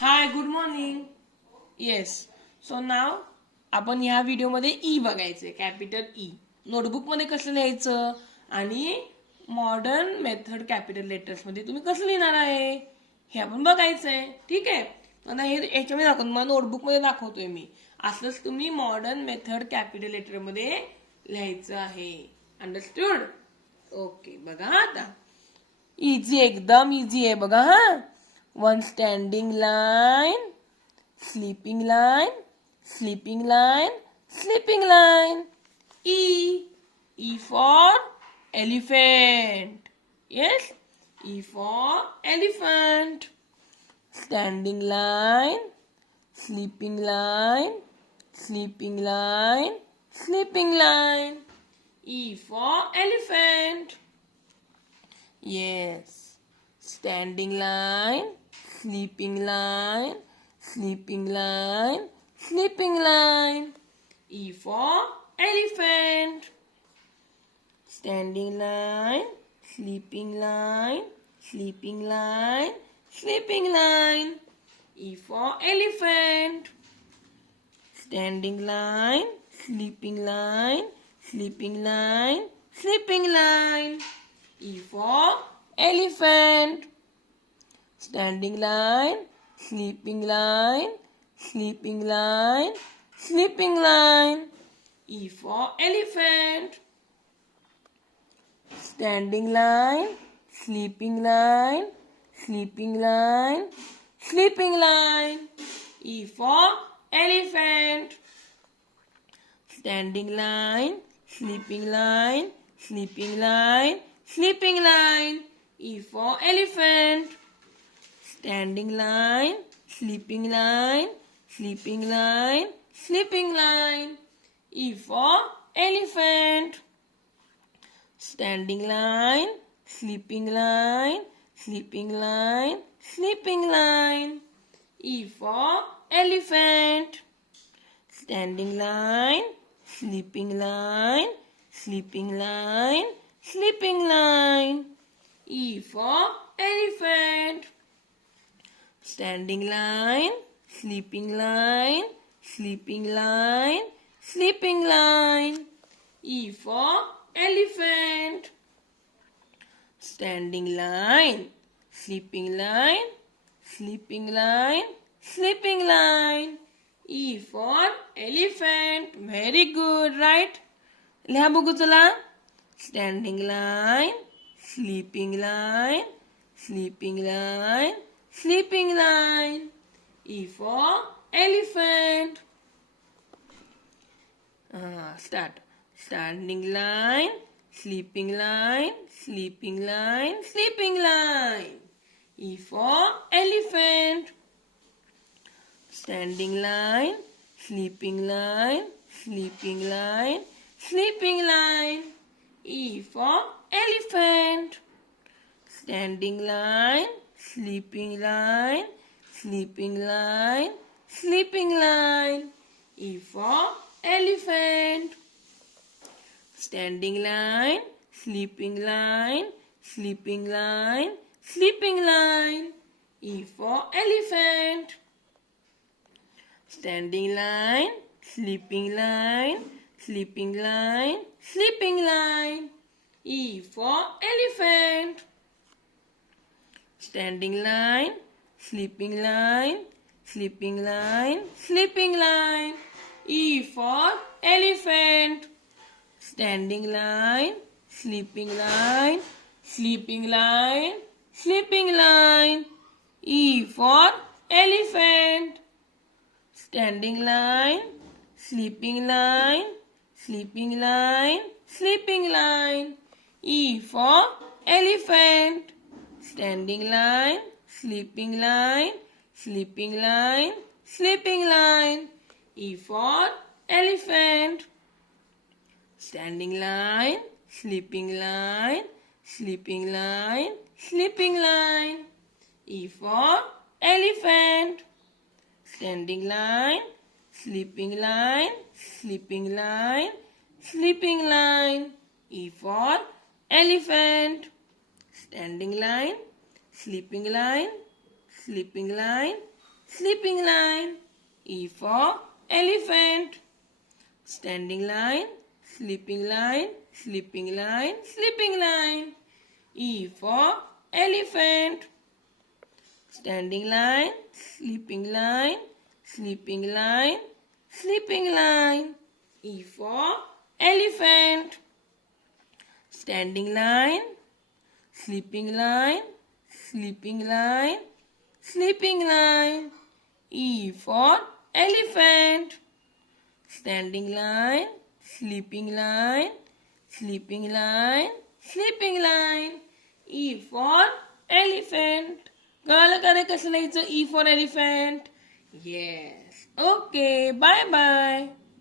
Hi good morning. Yes. सो नाव आपण ह्या व्हिडिओमध्ये ई बघायचे, कॅपिटल ई. नोटबुकमध्ये कसं लिहायचं आणि मॉडर्न मेथड कॅपिटल लेटर्समध्ये तुम्ही कसं लिहिणार आहे हे आपण बघायचंय. ठीक आहे. आता हे याच्यामध्ये दाखवतो, मला नोटबुकमध्ये दाखवतोय मी. असंच तुम्ही मॉडर्न मेथड कॅपिटल लेटरमध्ये लिहायचं आहे. अंडरस्टूड? ओके. बघा आता इझी, एकदम इझी आहे बघा. हा, one standing line, sleeping line, sleeping line, sleeping line. E. E for elephant. Yes, E for elephant. Standing line, sleeping line, sleeping line, sleeping line. E for elephant. Yes. Standing line, sleeping line, sleeping line, sleeping line. E for elephant. Standing line, sleeping line, sleeping line, sleeping line. E for elephant. Standing line, sleeping line, sleeping line, sleeping line. E for elephant. Standing line, sleeping line, sleeping line, sleeping line. E for elephant. Standing line, sleeping line, sleeping line, sleeping line. E for elephant. Standing line, sleeping line, sleeping line, sleeping line. E for elephant. Standing line, sleeping line, sleeping line, sleeping line. E for elephant. Standing line, sleeping line, sleeping line, sleeping line. E for elephant. Standing line, sleeping line, sleeping line, sleeping line. E for elephant. Standing line, sleeping line, sleeping line, sleeping line. E for elephant. Standing line, sleeping line, sleeping line, sleeping line. E for elephant. Very good, right? लिहा बघू चला. Standing line, sleeping line, sleeping line, sleeping line. E for elephant. Start. Standing line, sleeping line, sleeping line, sleeping line. E for elephant. Standing line, sleeping line, sleeping line, sleeping line. E for elephant. Standing line, sleeping line, sleeping line, sleeping line. E for elephant. Standing line, sleeping line, sleeping line, sleeping line. E for elephant. Standing line, sleeping line, sleeping line, sleeping line. E for elephant. Standing line, sleeping line, sleeping line, sleeping line. E for elephant. Standing line, sleeping line, sleeping line, sleeping line. E for elephant. Standing line, sleeping line, sleeping line, sleeping line. E for elephant. Standing line, sleeping line, sleeping line, sleeping line. E for elephant. Standing line, sleeping line, sleeping line, sleeping line. E for elephant. Standing line, sleeping line, sleeping line, sleeping line. E for elephant. Standing line, sleeping line, sleeping line, sleeping line. E for elephant. Standing line, sleeping line, sleeping line, sleeping line. E for elephant. Standing line, sleeping line, sleeping line, sleeping line. E for elephant. Standing line, sleeping line, sleeping line, sleeping line. E for elephant. Standing line, sleeping line, sleeping line, sleeping line. E for elephant. कळलं का रे कसं लिहायचं E for elephant? Yes. Okay. Bye bye.